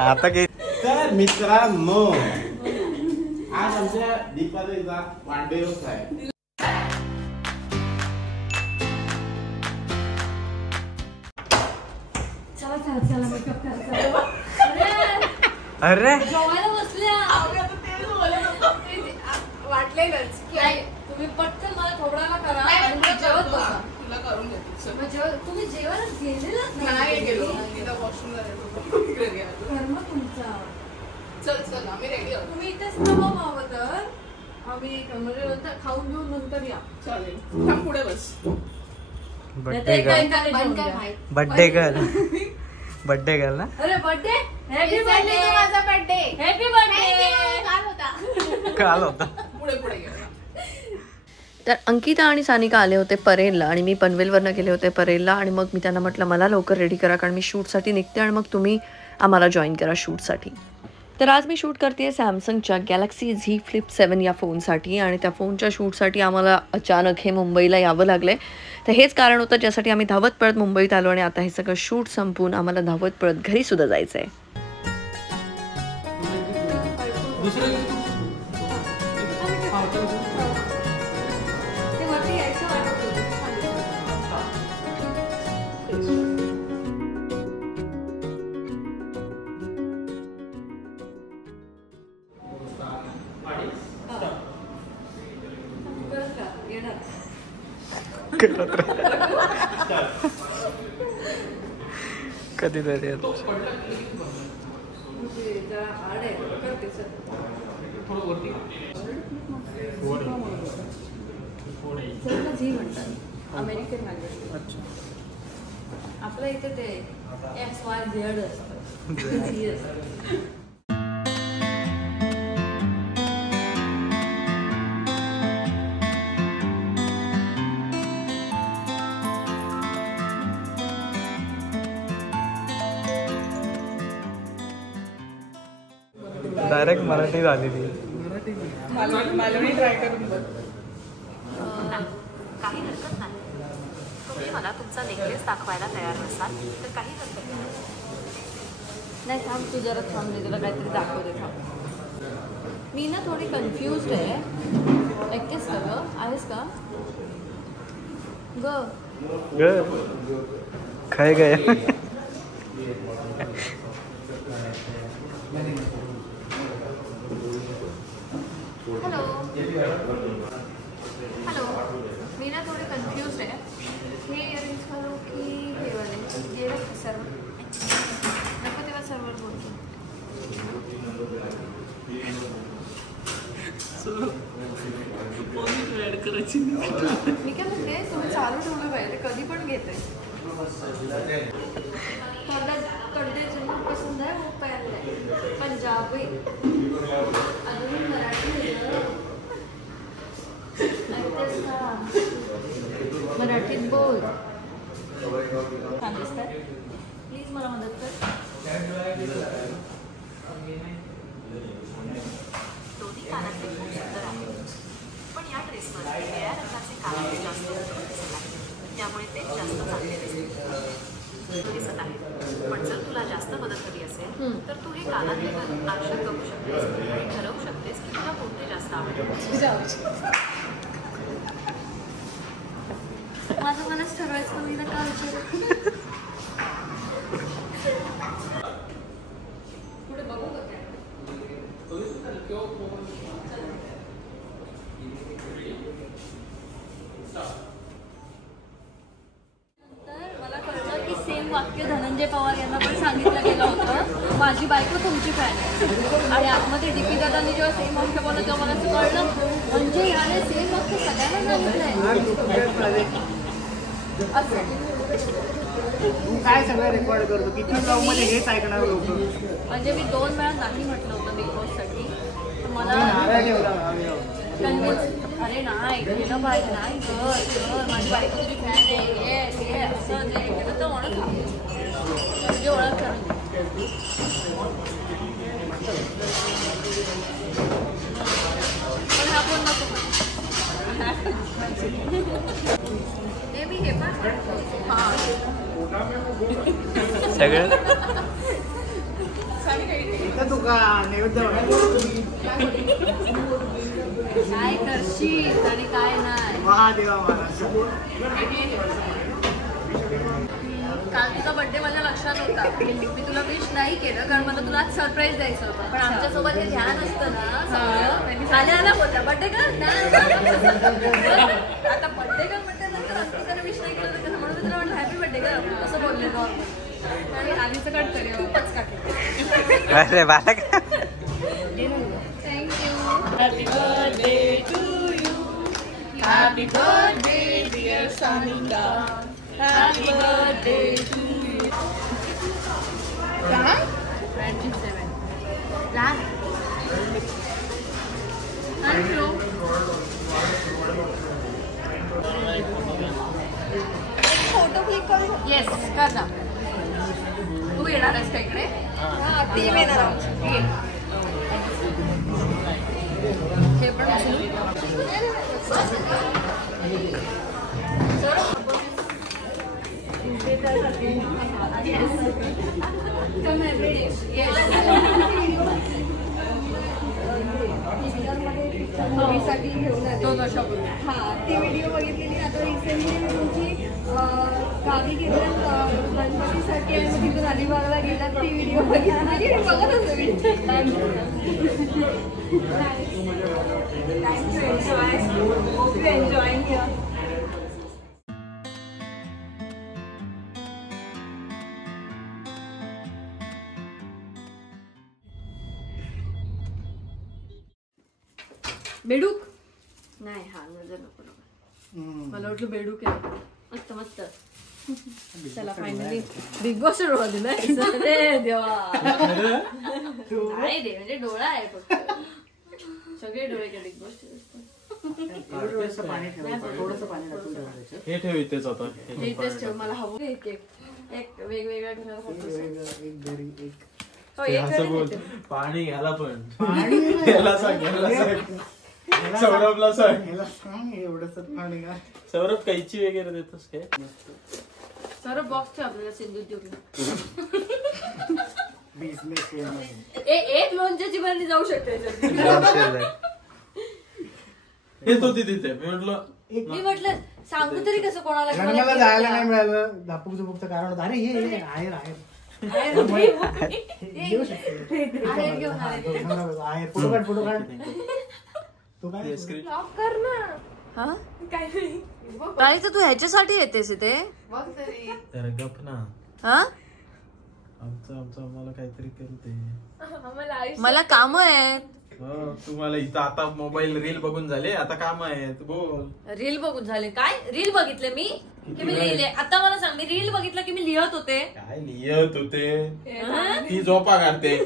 आता काय तर मित्रांनो आज आमच्या दीपालीचा वाढदिवस आहे. चला मेकअप करा. अरे जेवायला बसल्या वाटलेलंच तुम्ही पटकन मला थोडाला करा आणि मग जेवत बसा. तुला करून देते. तुम्ही जेवायला गेलेलाच नाही गेलो. तिला वॉशरूम कर्म तुमचा. चल आम्ही रेडी आहोत. तुम्ही इथेच थांबा मावं तर आम्ही म्हणजे नंतर खाऊन घेऊन नंतर या. चालेल. थांब पुढे बस. बर्थडे गर्ल ना. अरे बर्थडे हॅपी बर्थडे. माझा बर्थडे. Happy birthday. काल काल होता. होता. पुढे तर अंकिता आणि सानिका आले होते परेलला आणि मी पनवेलवरनं गेले होते परेलला आणि मग मी त्यांना म्हटलं मला लवकर रेडी करा कारण मी शूटसाठी निघते आणि मग तुम्ही आम्हाला जॉईन करा शूटसाठी. तर आज मी शूट करते सॅमसंगच्या गॅलेक्सी Z Flip 7 या फोनसाठी आणि त्या फोनच्या शूटसाठी आम्हाला अचानक हे मुंबईला यावं लागलं. तर हेच कारण होतं ज्यासाठी आम्ही धावत पळत मुंबईत आलो आणि आता हे सगळं शूट संपून आम्हाला धावत पळत घरीसुद्धा जायचं आहे. कधीतरी अमेरिकन लँग्वेज. आपल्या इथे ते XYZ असतं. डायरेक्ट मराठी झालेली. मालवणी ट्राय करून बघ. काही हरकत नाही. तुम्ही मला तुमचा नेकलेस दाखवायला तयार नसाल तर काही हरकत नाही. थांब तू जरा थांब. मी तुला काहीतरी दाखवते. थांब. मी ना थोडी कन्फ्युज्ड आहे. ऐकतेस का ग? आहेस का ग? काय काय हॅलो. मी ना थोडी कन्फ्युज आहे. हे इयरिंग्स घालू की हे वाले गेलं सर्व नको तेव्हा सर्वर बोलतो. मी काय म्हणते तुम्ही चालू ठेवलं पाहिजे. कधी पण घेते. कडे जो पसंद आहे वो पहन है. पंजाबी अजून मराठी मराठीत बोल. छान दिसतात. प्लीज मला मदत कर. दोन्ही कानातले खूप सुंदर आहे पण या ड्रेसमध्ये निळ्या रंगाचे कानातले जास्त दिसत आहेत त्यामुळे ते जास्त चांगले दिसत आहेत. पण जर तुला जास्त मदत हवी असेल तर तू हे कानातले आरशात बघू शकतेस आणि ठरवू शकतेस की तुला कोणते जास्त आवडते. माझं मलाच ठरवायचं. मी ना का विचार पुढे बघू का? मला कळलं की सेम वाक्य धनंजय पवार यांना पण सांगितलं गेलं होतं. माझी बायको तुमची फॅन आहे. आणि आतमध्ये डीपी दादांनी जेव्हा सेम वाक्य बोललं तेव्हा मला असं कळलं म्हणजे याने सेम वाक्य सगळ्यांना सांगितलंय. काय सगळं रेकॉर्ड करतो किती मध्ये हेच ऐकणार लोक. म्हणजे मी 2 वेळा नाही म्हटलं होतं बिग बॉससाठी. तर मला कन्व्हिन्स. अरे नाही केलं पाहिजे. नाही कर माझी बायको तुझी फॅन आहे. ये असं जे केलं तर ओळख तुझी ओळख कर. पण हा फोन नको. हे मी हे पण हां सगळं इथं तुका नैवेद्य काय करशील आणि काय नाही. महादेवा महाराज. काल तुझा बर्थडे माझ्या लक्षात होता. मी तुला विश नाही केलं कारण मला तुला आज सरप्राईज द्यायचं होतं. पण आमच्यासोबत हे ध्यान असतं ना. आल्या बोलता बर्थडे कर आता बर्थडे कर म्हटल्यानंतर विश नाही केलं तर म्हणून तुला म्हटलं हॅपी बर्थडे कर असं बोलले नॉर्मल. आणि आधीचं कट करेल खूपच काटे. अरे बालक thank you. Happy birthday to you. Happy birthday dear Sanika. Happy birthday to you. काय? 27. लहान. हॅलो. फोटो क्लिक करू. येस कर ना. तू येणार आहेस का इकडे? हा टीम येणार आहोत. हे पण साठी घेऊन 2 वर्षापूर्वी. हा ती व्हिडिओ बघितलेली. आता रिसेंटली मी तुमची गावी गेल्यात गणपतीसाठी आणि मग तिथून अलिबागला गेल्यात ती व्हिडिओ बघितली. बघत होते. Enjoying here. बेडूक नाही. हा नजर नको नको. मला वाटलं बेडूक आहे. मस्त मस्त. चला फायनली बिग बॉस डोळा दिलाय. अरे देवा. नाही रे म्हणजे डोळा आहे फक्त. सगळे डोळे का बिग बॉस. पाणी ठेवायचं. थोडंसं पाणी टाकून ठेवायचं. हे ठेव इथेच आता. इथेच ठेव. मला हवं एक एक वेगवेगळ्या घराला एक घरी एक. हो एक असं बोल. घरी. पाणी घ्यायला पण याला सांग सौरभला सांग. ह्याला सांग एवढंच पाणी का. सौरभ कैची वगैरे देतोस काय? सर्व बॉक्स ठेव आपल्याला सिंधुदुर्गला. बिझनेस एक लोणच्याची बरणी जाऊ शकते. हे तो तिथे मी म्हटलं मी म्हटलं सांगू तरी कसं कोणाला. लग्नाला जायला नाही मिळालं. धापूक झुपूकचं कारण होतं. अरे ये आहेर येऊ शकते. फोटो काढ फोटो काढ. तू काय कर ना. हा काय काय तर तू ह्याच्यासाठी येतेस इथे. तर गप ना. हा आमचं आम्हाला काहीतरी करते. मला काम आहेत. तुम्हाला इथं आता मोबाईल रील बघून झाले. आता काम आहेत. बोल. रील बघून झाले. काय रील बघितले मी की मी लिहिले. आता मला सांग मी रील बघितलं की मी लिहत होते. काय लिहत होते. ती झोपा काढते.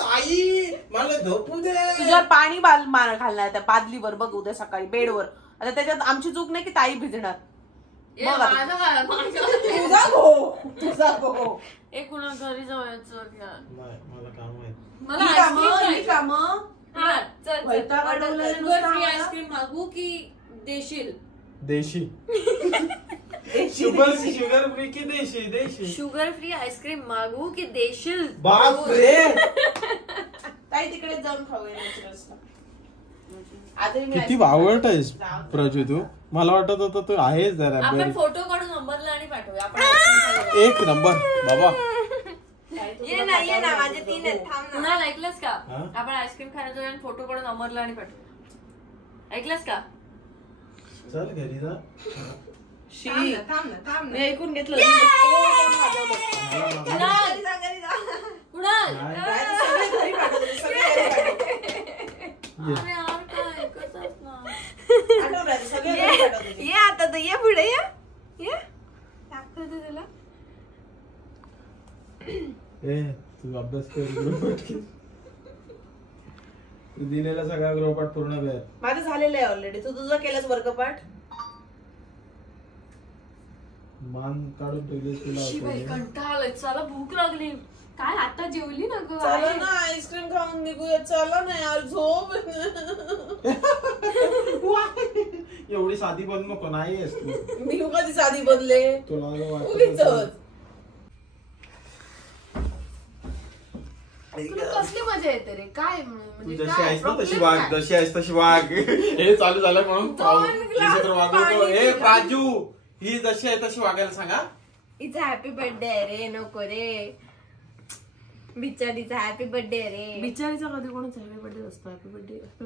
ताई मला झोपू दे. तुझ्यावर पाणी घालणार त्या बादलीवर बघ उद्या सकाळी बेडवर. आता त्याच्यात आमची चूक नाही की ताई भिजणार. तुझा गो. एक कुणा घरी जाऊयाचं. मला काम आहेत. मला आईस्क्रीम मागू की देशील. देशी शुगर फ्री की देशी. शुगर फ्री आईस्क्रीम मागू की देशील. बाप रे. ताई तिकडे जाऊन खाऊया. किती वावट आहेस प्रजू तू. मला वाटत होतं तू आहेस जरा. आपण फोटो काढून नंबरला आणि पाठवूया. आपण एक नंबर बाबा. ये ना माझे 3 आहेत. पुन्हा ऐकलंस का. आपण आईस्क्रीम खायला जाऊया आणि फोटो काढून अमरला आणि पाठवूया. ऐकलंस का. चल घरी जा. मी ऐकून घेतलं. ये आता तर ये पुढे ये टाकतो तुला. तू अभ्यास कर. तू दिलेला सगळा गृहपाठ पूर्ण कर. माझं झालेलं आहे ऑलरेडी. तू तुझं केलंस वर्गपाठ. मान काढून ठेवली तुला. कंटाळा चला भूक लागली. काय आता जेवली ना ग. चला ना आईस्क्रीम खाऊन निघूया. चला ना यार झोप. एवढी साधी बन नको. नाही आहेस तू. मी कधी साधी बनले. तुला उगीच. तुला कसली मजा येते रे? काय तू म्हणजे जशी काय? आहेस ना तशी Problem वाग, काय? जशी आहेस तशी वाग. हे चालू झालं म्हणून दोन glass वागवतो. पाणी हे पिलं. प्राजू, ही जशी आहे तशी वागायला सांगा. इचा हॅपी बर्थडे आहे रे, नको रे. बिचारीचा हॅपी बर्थडे रे. बिचारीचा कधी कोणाचा हॅपी बर्थडे असतो? हॅपी बर्थडे असतो.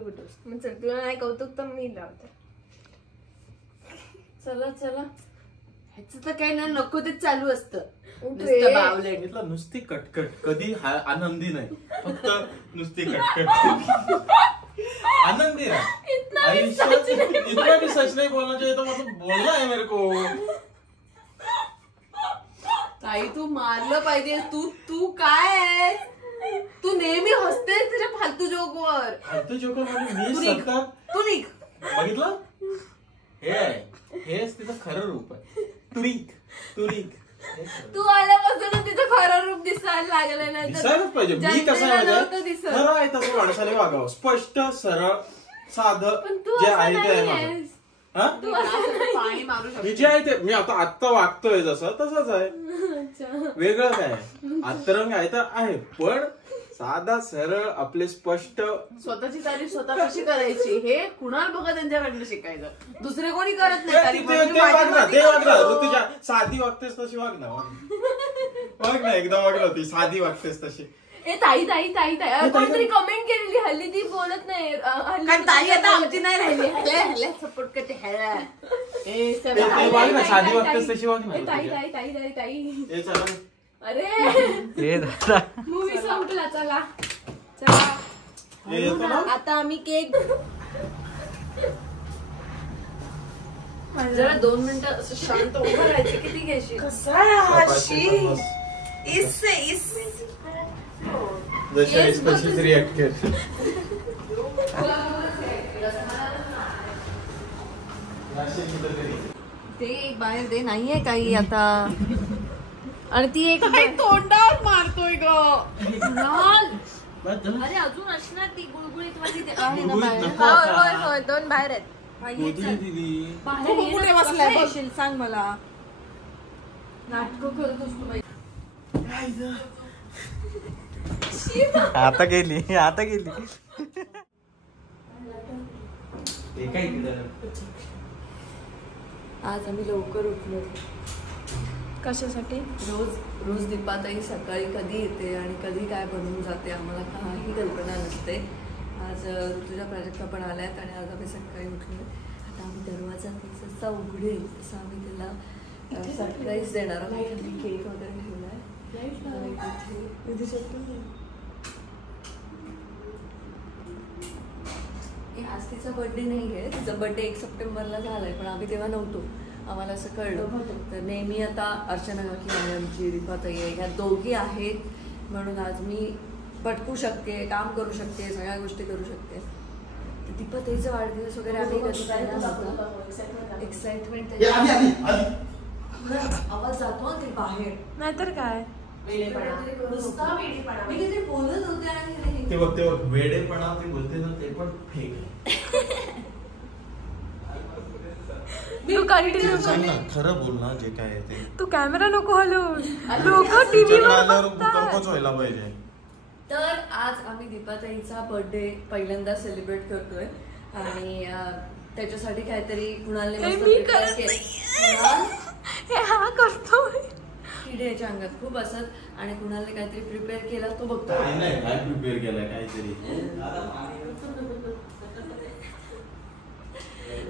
मग चल, तुला नाही कौतुक तर मी लावते. चला चला. ह्याचं तर काही ना नको तेच चालू असतं. उठ नुसतं रे. बावलेट. सांगितलं नुसती कटकट, कधी आनंदी नाही, फक्त नुसती कटकट. आनंदी राह. आयुष्यात इतना भी सच नहीं बोलना चाहिए, तो मतलब बोलना है मेरे को. ताई तू मारलं पाहिजे. तू काय आहेस? तू नेहमी हसतेस तुझ्या फालतू जोकवर. फालतू जोकर म्हणजे मी तू निघ. सतत तू निघ. बघितलं, हे आहे, हेच तिचं खरं रूप आहे. तुरीक तुरीक तू आल्यापासून तिचं खरं रूप दिसायला लागलं नाही दिसायलाच पाहिजे. मी कसं आहे माहिती आहे? खरं आहे तसं माणसाने वागावं. स्पष्ट, सरळ, साधं पण तू जे असं आहे ते आहे नाहीयेस. माझं. हा? पाणी मारू शकतो. मी जे आहे ते, मी आता वागतोय जसं तसंच आहे. वेगळं काय आहे? अंतरंग आहे तर आहे, पण साधा सरळ आपले स्पष्ट. स्वतःची तारीफ स्वतः कशी करायची हे कुणाल बघा त्यांच्याकडनं शिकायचं. दुसरे कोणी करत नाही तारीफ. ते वाग ना, ते वाग ना. ऋतुजा साधी वागतेस तशी वाग ना. वाग ना, एकदा वागलं ती साधी वागतेस तशी. ए ताई ताई ताई ताई कोणतरी कमेंट केलेली, हल्ली ती बोलत नाही. कारण ताई आता आमची नाही राहिली. सपोर्ट करते. ते वाग ना, साधी वागतेस तशी वाग ताई ना. ताई ताई ताई ताई. हे चला. अरे हे दादा मूवी संपला. चला चला. हे येतो ना. आता आम्ही केक. जरा 2 मिनिटं असं शांत उभं राहायचं. किती घ्यायची? जशी आहेस तशीच रिॲक्ट कर. ते एक बाहेर दे. नाहीये काही आता. आणि ती एक तोंडावर मारतोय ग. अरे अजून असणार ती गुळगुळीत वाली ते आहे ना गुळगुळीत बाहेर. नको होय आता. होय होय, 2 बाहेर आहेत. गोधडी दिली. बाहेर तू ये कुठे ना, बसलाय कसं बघ. येशील सांग मला. नाटक करत असतो बाई. आता गेली आता गेली. हे काय केलं? आज आम्ही लवकर उठलो. कशासाठी? रोज दीपाताई सकाळी कधी येते आणि कधी काय बनवून जाते आम्हाला काही कल्पना नसते. आज ऋतुजा प्राजक्ता पण आल्यात आणि आज आम्ही सकाळी उठलो. आता आम्ही दरवाजा जसा उघडेल तसं आम्ही त्याला सरप्राईज देणार आहोत. आम्ही केक वगैरे ठेवला आहे. आज तिचा बर्थडे नाही आहे. तिचा बर्थडे 1 सप्टेंबरला झालाय, पण आम्ही तेव्हा नव्हतो. आम्हाला असं कळलं. तर नेहमी आता अर्चना काकी आहे आमची, दीपाताई आहे, ह्या दोघी आहेत म्हणून आज मी पटकू शकते, काम करू शकते, सगळ्या गोष्टी करू शकते. तर दीपाताईचा वाढदिवस वगैरे आम्ही कधी केला नव्हता. एक्साइटमेंट आवाज जातो ना ते बाहेर. नाहीतर काय. नुसता वेडेपणा. मी किती बोलत होते आणि ते बघ वेडेपणा ते बोलते ना, ते पण फेक आहे. तू कंटिन्यू सांग ना, खरं बोल ना जे काय आहे ते. तू कॅमेरा नको हलवू. लोक टीव्हीवर आल्यावर व्हायला पाहिजे. तर आज आम्ही दीपाताईचा बर्थडे पहिल्यांदा सेलिब्रेट करतोय आणि त्याच्यासाठी काहीतरी कुणालने मस्त prepare केलं. हे हा करतोय. किडे याच्या अंगात खूप असत आणि कुणालने काहीतरी प्रिपेअर केला तो बघतो. काय प्रिपेअर केलाय काहीतरी.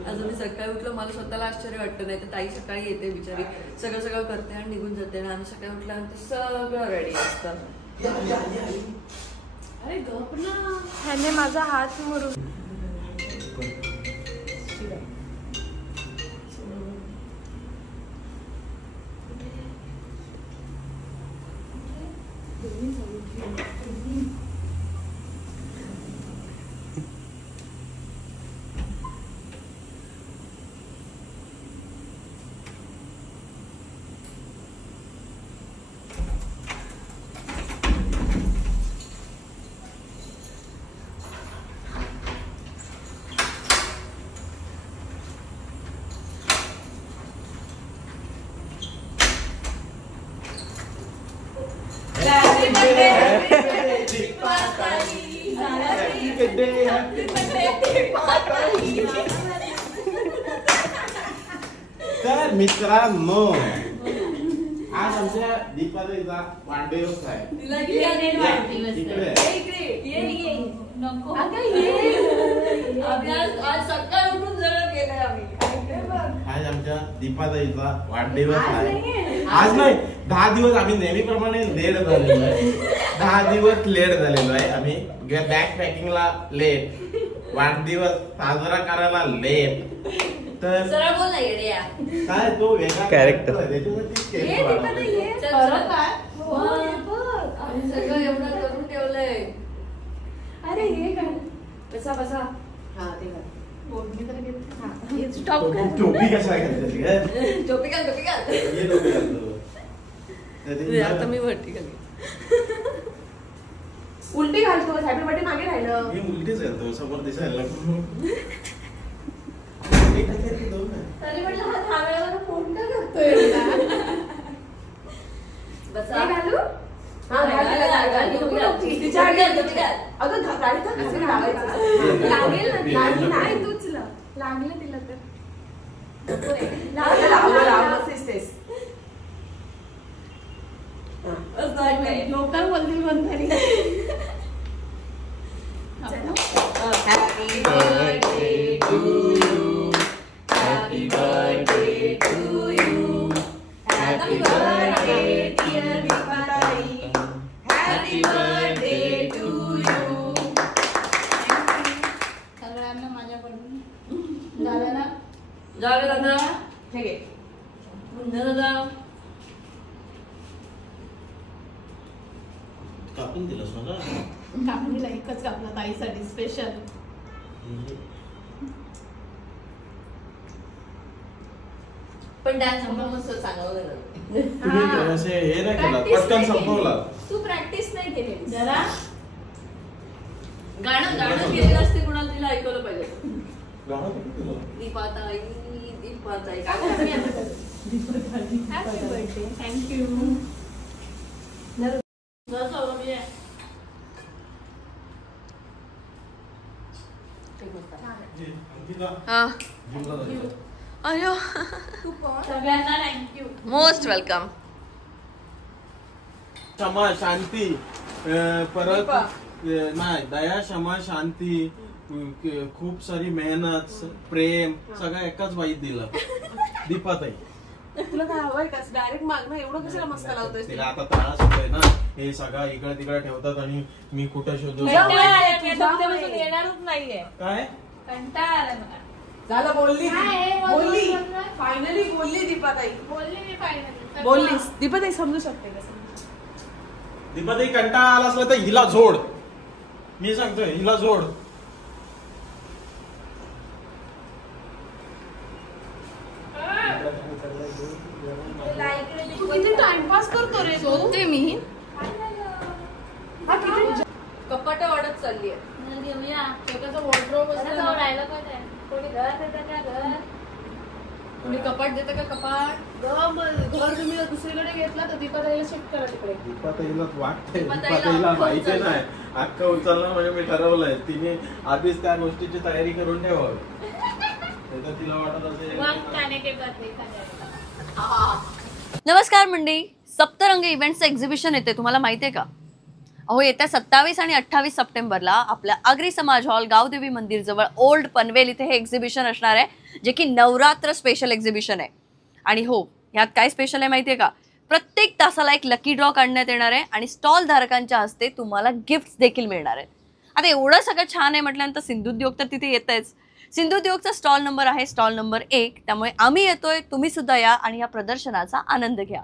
आज मी सकाळी उठलो, मला स्वतःला आश्चर्य वाटतं. नाही तर ताई सकाळी येते बिचारी, सगळं करते आणि निघून जाते आणि आम्ही सकाळी उठल्यानंतर सगळं रेडी असतं. अरे गप ना. ह्याने माझा हात मोडून. Happy birthday. birthday, happy तर मित्रांनो आज आमच्या दीपाताईचा वाढदिवस आहे. आज आमच्या दीपाताईचा वाढदिवस आहे. आज नाही 10 दिवस आम्ही नेहमीप्रमाणे लेट झालेलो आहे. 10 दिवस लेट झालेलो आहे. आम्ही बॅग पॅकिंगला लेट, वाढदिवस साजरा करायला लेट. तर काय तो वेगळा Character. सगळं एवढं करून ठेवलंय. अरे हे काय बसा बसा. हा ते काय टोपी कशा घालते काय? टोपी घाल, टोपी घाल. हे टोपी घालतो. आता मी वरती गेली. उलटी घालतो. हॅपी बर्थडे मागे राहिलं. मी उलटीच घालतो समोर दिसायला. तरी म्हटलं हा थांब्यावर कोणता करतोय. बसा. हे घालू? हा, घाल, घाल, घाल, घाल. नको, नको. तिच्या आधी अगं गाडीत असं लावायचं. लागेल ना. लागेल नाही तूच लाव. लागलं तिला तर लाव. तेच लोकल बोलतील बंद झाली. Happy birthday to you. Happy birthday to you. Happy birthday dear Deepatai. Happy birthday to you. सगळ्यांना माझ्याकडून झालं ना. जावे दादा. हे घे. दादा कापून दिलं ना. कापणीला एकच कापला ताईसाठी स्पेशल. पण डान्स मस्त चांगलं तुम्ही असे हे नाही केलं, पटकन संपवला. तू प्रॅक्टिस नाही केली जरा गाणं गाणं केलेलं असते कुणाला तिला ऐकवलं पाहिजे. गाणं किती केलं? Deepatai Deepatai happy birthday. Thank you. अयो सगळ्यांना थँक्यू. Most welcome. क्षमा शांती परत नाही दया क्षमा शांती खूप सारी मेहनत प्रेम सगळं एकाच बाईत दिलं दीपाताई. तुला काय हवंय का डायरेक्ट माग ना. एवढं कशाला मस्का लावतोय. तिला आता त्रास होतोय ना. हे सगळं इकडे तिकडे ठेवतात आणि मी कुठं शोधू. येणारच नाहीये. काय कंटाळा आला मला. झालं बोलली. काय? बोलली फायनली बोलली दीपाताई. बोलली मी फायनली. बोललीस. दीपाताई समजू शकते कसं. दीपाताई कंटाळा आला असला तर हिला जोड. मी सांगतोय हिला जोड. तू किती टाइमपास करतो रे. शोधते मी. कपाट वाढत चालली आहे. स्वतःचा वॉर्डरोब राहिला पाहिजे. कोणी घरात येतं का घर. कोणी कपाट देतं का कपाट. घर तुम्ही दुसरीकडे घेतला तर दीपाताईला शिफ्ट करा तिकडे. दीपाताईला वाटतंय. दीपाताईला माहिती नाही अख्खा उचलणार म्हणजे मी ठरवलंय. तिने आधीच त्या गोष्टीची तयारी करून ठेवावी. तिला वाटत असेल. नमस्कार मंडळी. सप्तरंग इव्हेंट्सचं एक्झिबिशन येते तुम्हाला माहिती आहे का. अहो येत्या 27 आणि 28 सप्टेंबरला आपल्या आगरी समाज हॉल गावदेवी मंदिर जवळ ओल्ड पनवेल इथे हे एक्झिबिशन असणार आहे जे की नवरात्र स्पेशल एक्झिबिशन आहे. आणि हो ह्यात काय स्पेशल आहे माहिती आहे का. प्रत्येक तासाला एक लकी ड्रॉ काढण्यात येणार आहे आणि स्टॉल धारकांच्या हस्ते तुम्हाला गिफ्ट देखील मिळणार आहेत. आता एवढं सगळं छान आहे म्हटल्यानंतर सिंधुद्योग तर तिथे येत आहेच. सिंधुद्योगचा स्टॉल नंबर आहे स्टॉल नंबर 1. त्यामुळे आम्ही येतोय, तुम्ही सुद्धा या आणि या प्रदर्शनाचा आनंद घ्या.